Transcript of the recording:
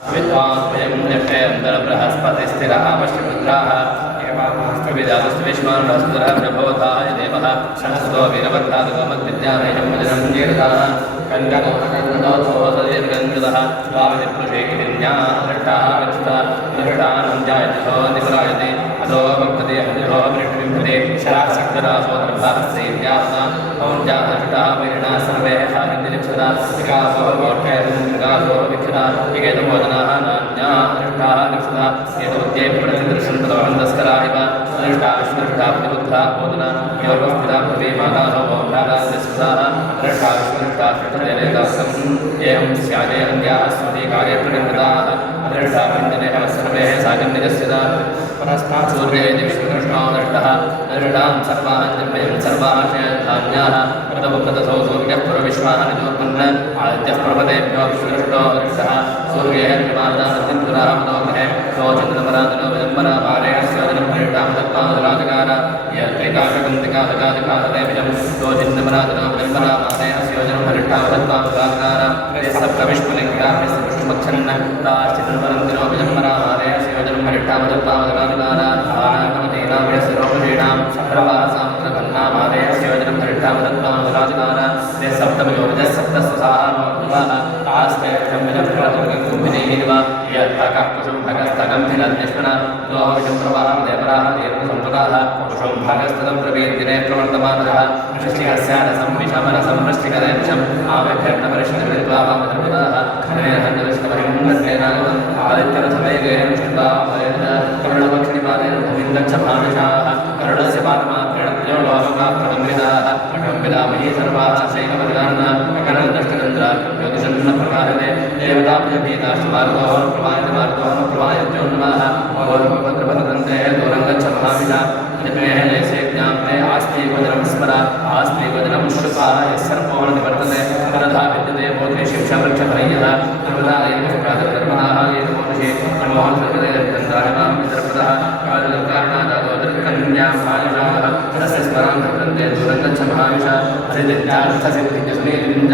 विद्वांस्वयं बृहस्पतिस्थिरः पश्चिमुद्राः एवास्तविदास्तविष्मानुरास्तरः प्रभोधाय देवः शनस्तो वीरभद्रादगमद्विद्यामयं वजनं जीर्णः कण्डकोटकण्डोत्सवसदीर्घङ्कृतः स्वामिपुरुषेकिन्याः दृष्टाः गच्छता दृष्टानं जायतो निपुरायते अधो भक्तते अधो मृत्युविंशते शरासक्तरासोदरभारस्यैर्याः औञ्जाहष्टाः वीरिणा सर्वे सागन्दिलिप्सदा विकासो विकासो विक्षता विकेतमोदनाः नान्या दृष्टाः निप्सदा एतोद्ये प्रतिदृशं तदवन्दस्करा इव दृष्टा विश्वदृष्टा प्रतिबुद्धा बोधना योगस्थिता पृथ्वी माताः ओंकारास्यस्ताः दृष्टा विश्वदृष्टा षट्जनेदासम् एवं स्याजे अन्याः स्मृति कार्ये प्रनिर्मिताः दृष्टा वृन्दनेः सर्वे सागन्निजस्यदा परस्तात् सूर्येति विश्वकृष्णो दृष्टः दृष्टां सर्वाः जन्मयं सर्वाः धान्याः प्रतमुप्रतसौ सूर्यः पुरविश्वाः निजोत्पन्न आदित्यः पर्वतेभ्यो विश्वकृष्णो दृष्टः सूर्येः निर्मादानतिपुरामदोग्रहे चन्द्रमरादनो विदम्बरामारेण स्योजनं परिष्टां तत्पादराजकार यत्रिकाशकन्तिकादकादिकादेभिजं चन्द्रमरादनो विदम्बरामारेण स्योजनं परिष्टां तत्पादराजकार सप्तविष्णुलिङ्गाभ्यस्तपुष्पच्छन्न ताश्चिन्वरन्तिनो विदम्बरामारेण स्योजनं परिष्टां तत्पादराजकार आनाकमतीनाभ्यस्तरोपरीणां प्रवासां प्रपन्नामारेण स्योजनं परिष्टां तत्पादराजकार सप्तमयोजः सप्तस्वसाः तास्तेभ्यं विदम्बरकुम्भिनीर्वा यत्तकः कुशुम्भकस्तगम्भिरन्निष्मना लोहविषं प्रवाहं देवराः दीर्घसम्पदाः कुशुम्भकस्तदं प्रवीर्दिने प्रवर्तमानः वृष्टिकस्यानसं विषमनसं वृष्टिकदेशम् आविभ्यर्णपरिष्ठितमित्वा वामधर्मदाः खनेनहन्यविष्णवहिं आदित्यरथमेघेन विष्णुता करुणपक्षिपादेन भूमिं गच्छभामिषाः करुणस्य पादमात्रेण लोहमात्रगम्भिदाः प्रकम्बिदामही सर्वाः शैलवर्गान्ना करणदष्टचन्द्राख्यं ज्योतिषन्न प्रकाशते देवताभ्यभीताश्चमार्गोः प्रवायतमार्गोः प्रवायत्योन्नमाः भगवद्भद्रभद्रन्ते दूरं गच्छभामिषा यज्ञेः लेसे ज्ञाप्ते आस्तिवदनं स्मरा आस्तिवदनं श्रुत्वा यस्सर्पो निवर्तते तथा विद्यते बोधे शिक्षावृक्षफलयः नर्मदायर्मदाः येतमोषे नमोः सर्वदे चन्द्राहिमां विदर्पदः कारणनादादोदर्कन्यां भायुषाः तस्य स्मरां भद्रन्ते दूरं गच्छभामिषा अधिदित्यार्थसिद्धिजस्मेलिञ्जा